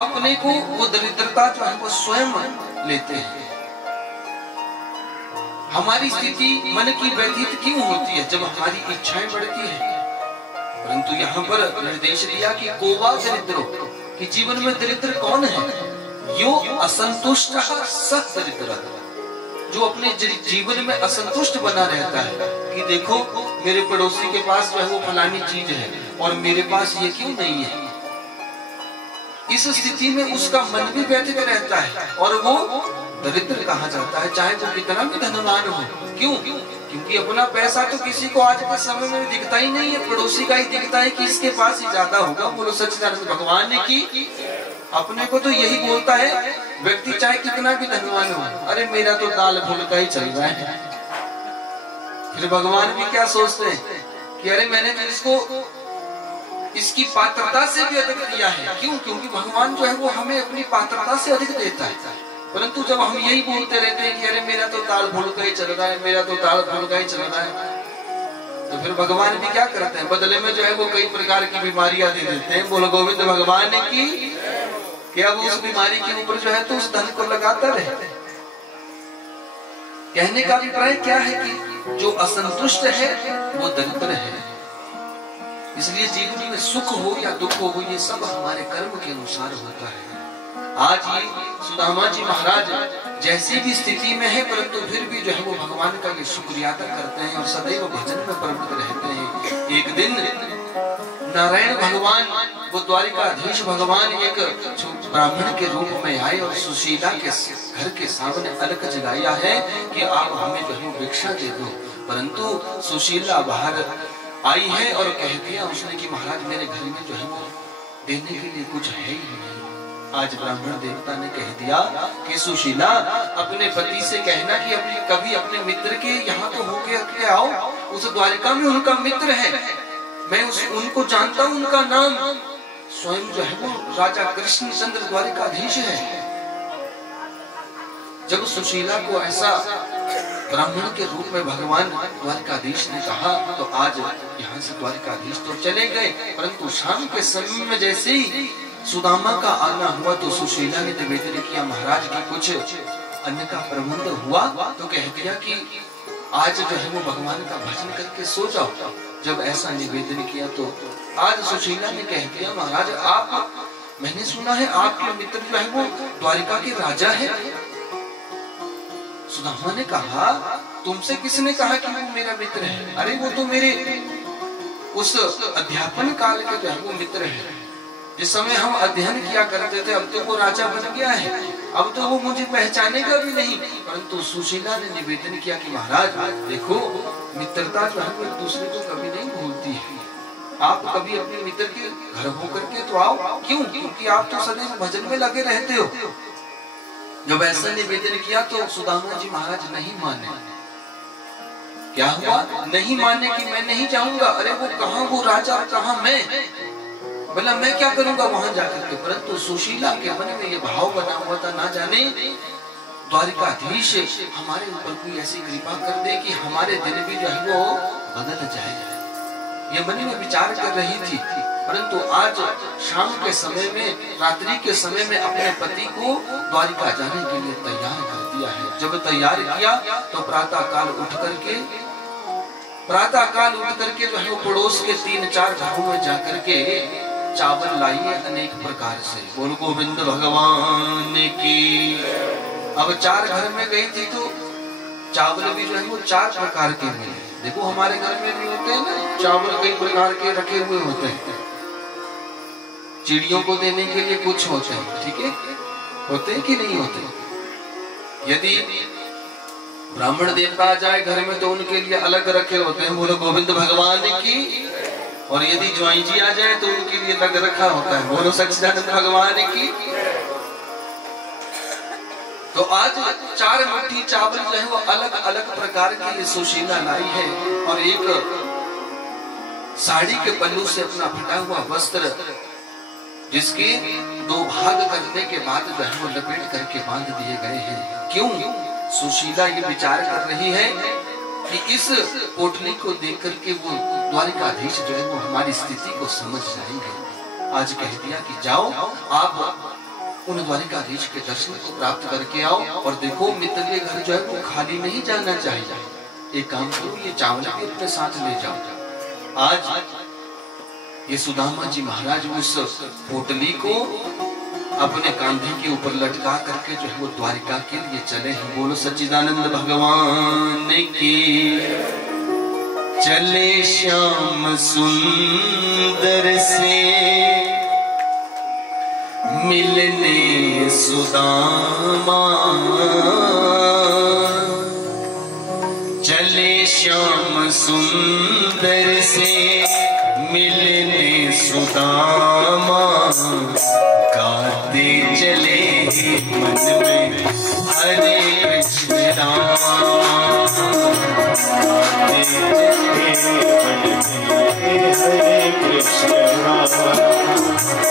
अपने को वो दरिद्रता जो है वो स्वयं लेते हैं। हमारी स्थिति मन की व्यथित क्यों होती है? जब हमारी इच्छाएं बढ़ती है। परंतु यहाँ पर निर्देश दिया कि कोवा दरिद्रो, कि जीवन में दरिद्र कौन है? यो असंतुष्ट सत दरिद्र, जो अपने जीवन में असंतुष्ट बना रहता है कि देखो मेरे पड़ोसी के पास जो है वो फलानी चीज है और मेरे पास ये क्यों नहीं है। इस स्थिति में उसका मन भी व्यथित रहता है और वो दरिद्र कहा जाता है, चाहे वो कितना भी धनवान हो। क्यों? क्योंकि अपना पैसा तो किसी को आज के समय में दिखता ही नहीं है, पड़ोसी का ही दिखता है कि इसके पास ही ज्यादा होगा। बोलो सच्चिदानंद भगवान ने की अपने को तो यही बोलता है व्यक्ति, चाहे कितना भी धनवान हो, अरे मेरा तो दाल फूल का ही चल रहा है। फिर भगवान भी क्या सोचते हैं कि अरे मैंने तो इसको इसकी पात्रता से भी अधिक दिया है। क्यों? क्योंकि भगवान जो है वो हमें अपनी पात्रता से अधिक देता है। परंतु जब हम यही बोलते रहते हैं कि अरे मेरा तो दाल फूल का ही चल रहा है, मेरा तो दाल फूल का ही चल रहा है, तो फिर भगवान भी क्या करते हैं? बदले में जो है वो कई प्रकार की बीमारियां दे देते हैं। बोलो गोविंद भगवान ने की कि अब उस बीमारी के ऊपर जो है तो उस धन को लगाता रहे। कहने का अभिप्राय क्या है कि जो असंतुष्ट है वो दरिद्र है। इसलिए जीवन में सुख हो या दुख हो, ये सब हमारे कर्म के अनुसार होता है। आज ये सुदामा जी महाराज जैसी भी स्थिति में है, परंतु फिर भी जो है वो भगवान का ये शुक्रिया अदा करते हैं और सदैव भजन में प्रवृत्त रहते हैं। एक दिन नारायण भगवान, वो द्वारिकाधीश भगवान, एक ब्राह्मण के रूप में आए और सुशीला के घर के सामने अलख जगाया है कि आप हमें जो है भिक्षा दे दो। परंतु सुशीला बाहर आई है और कह दिया उसने कि महाराज मेरे घर में जो है वो देने के लिए कुछ है ही नहीं। आज ब्राह्मण देवता ने कह दिया कि सुशीला अपने पति से कहना कि कभी अपने मित्र के यहाँ तो होके आओ, उस द्वारिका में उनका मित्र है, मैं उनको जानता हूँ, उनका नाम स्वयं जो है वो राजा कृष्णचंद्र द्वारिकाधीश है। जब सुशीला को ऐसा ब्राह्मण के रूप में भगवान द्वारिकाधीश ने कहा तो आज यहाँ से द्वारिकाधीश तो चले गए, परंतु शाम के समय में जैसे ही सुदामा का आना हुआ तो सुशीला ने निवेदन किया महाराज की कुछ अन्न का प्रबंध हुआ, तो कह दिया कि आज जो है वो भगवान का भजन करके सो जाओ। जब ऐसा निवेदन किया तो आज सुशीला ने कह दिया महाराज आप, मैंने सुना है आपके मित्र जो है वो द्वारिका के राजा है। सुदामा ने कहा तुमसे किसने कहा कि वो मेरा मित्र है? अरे वो तो मेरे उस अध्यापन काल के जो है वो मित्र है, जिस समय हम अध्ययन किया करते थे। अब तो वो राजा बन गया है, अब तो वो मुझे पहचानेगा भी नहीं। परंतु सुशीला ने निवेदन किया कि महाराज देखो मित्रता जो है वो एक दूसरे को कभी नहीं भूलती है, आप कभी अपने मित्र के घर होकर के तो आओ। क्यों? क्योंकि आप तो सदैव भजन में लगे रहते हो। जब ऐसा निवेदन किया तो सुदामा जी महाराज नहीं माने। क्या हुआ? नहीं माने कि मैं नहीं जाऊंगा। अरे वो कहाँ वो राजा, कहाँ मैं, बोला मैं क्या करूंगा वहां जाकर के। परंतु सुशीला के मन में ये भाव बना हुआ था, ना जाने द्वारिकाधीश हमारे ऊपर कोई ऐसी कृपा कर दे कि हमारे दिन भी जो है वो बदल जाए। ये मन में विचार कर रही थी। परंतु आज शाम के समय में, रात्रि के समय में अपने पति को द्वारिका जाने के लिए तैयार कर दिया है। जब तैयार किया तो प्रातः काल उठ करके जो है वो पड़ोस के 3-4 घरों में जाकर के चावल लाई है अनेक प्रकार से। बोल गोविंद भगवान की। अब 4 घर में गई थी तो चावल भी जो है वो 4 प्रकार के मिले। देखो हमारे घर में भी होते हैं ना चावल, कई प्रकार के रखे हुए होते हैं। चिड़ियों को देने के लिए कुछ होते हैं, ठीक है, होते हैं कि नहीं होते? यदि ब्राह्मण देवता आ जाए घर में तो उनके लिए अलग रखे होते हैं। बोलो गोविंद भगवान की। और यदि ज्वाई जी आ जाए तो उनके लिए अलग रखा होता है। बोलो सच्चिदानंद भगवान की। तो आज 4 मुट्ठी चावल जो है वो अलग अलग प्रकार की सुशीला लाई है और एक साड़ी के पल्लू से अपना फटा हुआ वस्त्र, जिसके 2 भाग करने के बाद जो है वो लपेट करके बांध दिए गए हैं। क्यों? सुशीला ये विचार कर रही है कि इस पोटली को देख करके वो द्वारिकाधीश जो है वो हमारी स्थिति को समझ जाएंगे। आज कह दिया कि जाओ आप उन द्वारिकाधीश के दर्शन को प्राप्त करके आओ। और देखो मित्र के घर जो है वो खाली नहीं जाना चाहिए। एक काम करो, ये चावल भी अपने साथ ले जाओ। आज ये सुदामा जी महाराज उस पोटली को अपने कांधे के ऊपर लटका करके जो है वो द्वारिका के लिए चले हैं। बोलो सच्चिदानंद भगवान की। चले श्याम सुंदर से मिलने सुदामा, चले श्याम सुंदर से मिलने सुदामा, गाते चले मन में हरे कृष्ण राम, गाते चले मन में हरे कृष्ण राम।